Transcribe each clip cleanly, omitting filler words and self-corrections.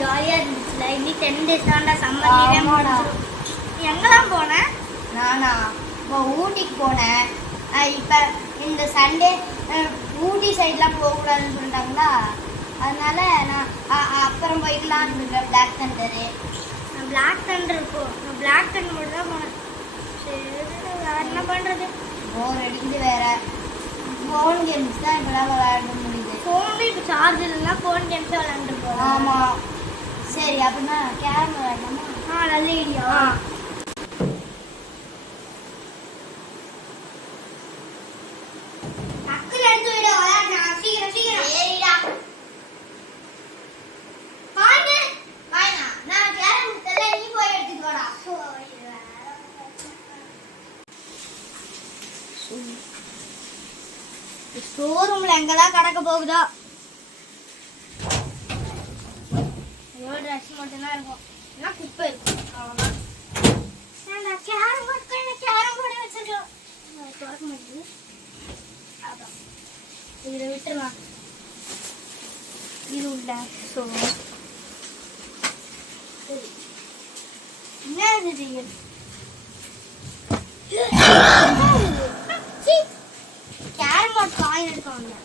ஜாலியாக இருந்துச்சுல. இன்னும் 10 days தான்டா சம்மர். எங்கெல்லாம் போனேன்? நானா இப்போ ஊட்டிக்கு போனேன். இப்போ இந்த சண்டே ஊட்டி சைட்லாம் போகக்கூடாதுன்னு சொல்லிட்டாங்களா, அதனால நான் அப்புறம் போய்க்கலான்னு இருக்கேன். Black thunder. நான் பிளாக் தண்டர் இருக்கும். நான் பிளாக் தண்டர் மட்டும் தான் போனேன். சரி, வேறு என்ன பண்ணுறது? போர் அடிக்குது வேற. ஃபோன் கேம்ஸ் தான் இப்போலாம் விளையாட முடியுது. ஃபோன்லேயும் இப்போ சார்ஜ் இல்லைன்னா ஃபோன் கேம்ஸே விளையாண்டுருப்போம். ஆமாம். சரி, அப்படின்னா கேரம் விளையாடலாமா? நல்ல ஐடியா. டக்குனு எடுத்து விட விளையாடலாம். சீக்கிரம் சீக்கிரம். சரிடா. நான் கேரம் தெரியல, நீ போய் எடுத்துட்டு வாடா. ஸ்டோர் ரூம்ல எங்கதான் கடக்க போகுதோ. ட்ரெஸ் மட்டும்தான் இருக்கும், ஏன்னா குப்பை இருக்கும். அவ்வளோதான். கேரம் போர்டு வச்சிருக்கோம். திறக்க மாட்டேங்குது. அதான் இதில் விட்டுருலாம். இது உள்ள ஸோ சரி, என்ன இது? கேரம் போர்டு காயின் எடுக்கணும்.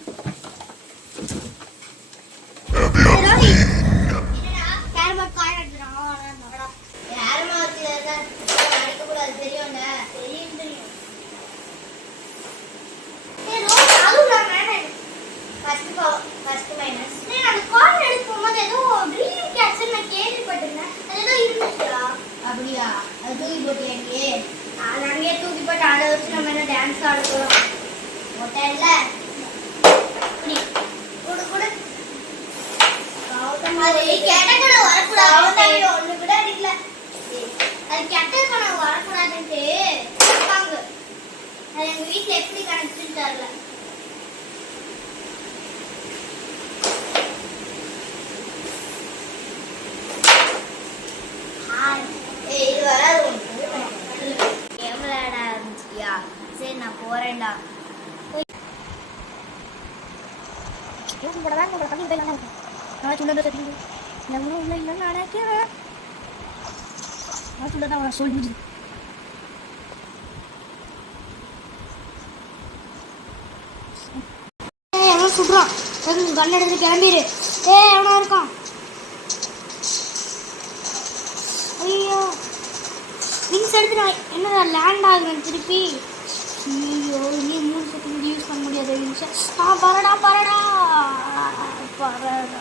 அப்படியா? அது தூக்கி போட்டியே? அது அங்கேயே தூக்கி போட்டு அதை வச்சு நம்ம என்ன டான்ஸ் ஆட போகிறோம். ஹோட்டல்ல கொடு கொடு. அது கெட்ட கணக்கு வரக்கூடாது. ஒண்ணு கூட அடிக்கல. அது கெட்ட கணக்கு வரக்கூடாதுன்ட்டு இருப்பாங்க. அது எங்க வீட்டுல எப்படி கணக்குன்னு தெரியல. இது வராது. கேம் விளையாட ஆரம்பிச்சிட்டியா? சரி, நான் போறேன்டா. சுடுறான். கண் எடுத்து கிளம்பிடு. எவனா இருக்கான்? ஐயோ, விங்ஸ் எடுத்துட்டு என்னடா லேண்ட் ஆகுறேன் திருப்பி. ஐயோ, நீ 3 செகண்ட் யூஸ் பண்ண முடியாது விங்ஸ். பரடா பரடா பரடா.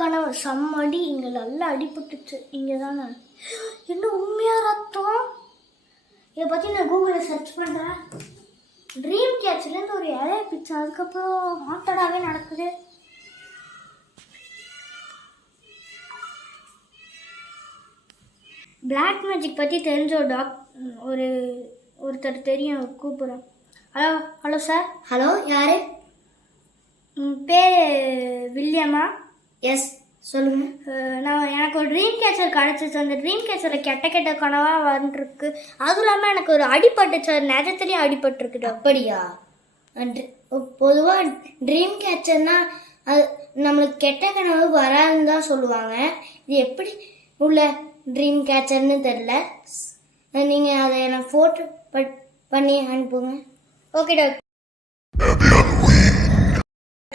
கனவு செம்மடி. இங்கே நல்லா அடிபட்டுச்சு. இங்கே தானே என்ன உண்மையாக ரத்தம். இதை பற்றி நான் கூகுளில் சர்ச் பண்ணுறேன். ட்ரீம் கேட்ச்லேருந்து ஒரு இலைய பிச்சு, அதுக்கப்புறம் ஹாண்டடாகவே நடக்குது. பிளாக் மேஜிக் பற்றி தெரிஞ்ச ஒரு ஒருத்தர் தெரியும், கூப்பிட்றேன். Hello hello sir. ஹலோ, யாரு? பேர் வில்லியம்மா. எஸ், சொல்லுங்க. எனக்கு ஒரு ட்ரீம் கேச்சர் கிடச்சிச்சு. அந்த ட்ரீம் கேச்சரில் கெட்ட கெட்ட கனவாக வந்துருக்கு. அதுவும் இல்லாமல் எனக்கு ஒரு அடிபட்டுச்சு, நிஜத்துலேயும் அடிபட்டுருக்குது. அப்படியா? பொதுவாக ட்ரீம் கேச்சர்னா அது நம்மளுக்கு கெட்ட கனவு வராதுன்னு தான் சொல்லுவாங்க. இது எப்படி உள்ள ட்ரீம் கேச்சர்னு தெரில. நீங்கள் அதை எனக்கு ஃபோட்டோ பண்ணி அனுப்புங்க. Okay doctor.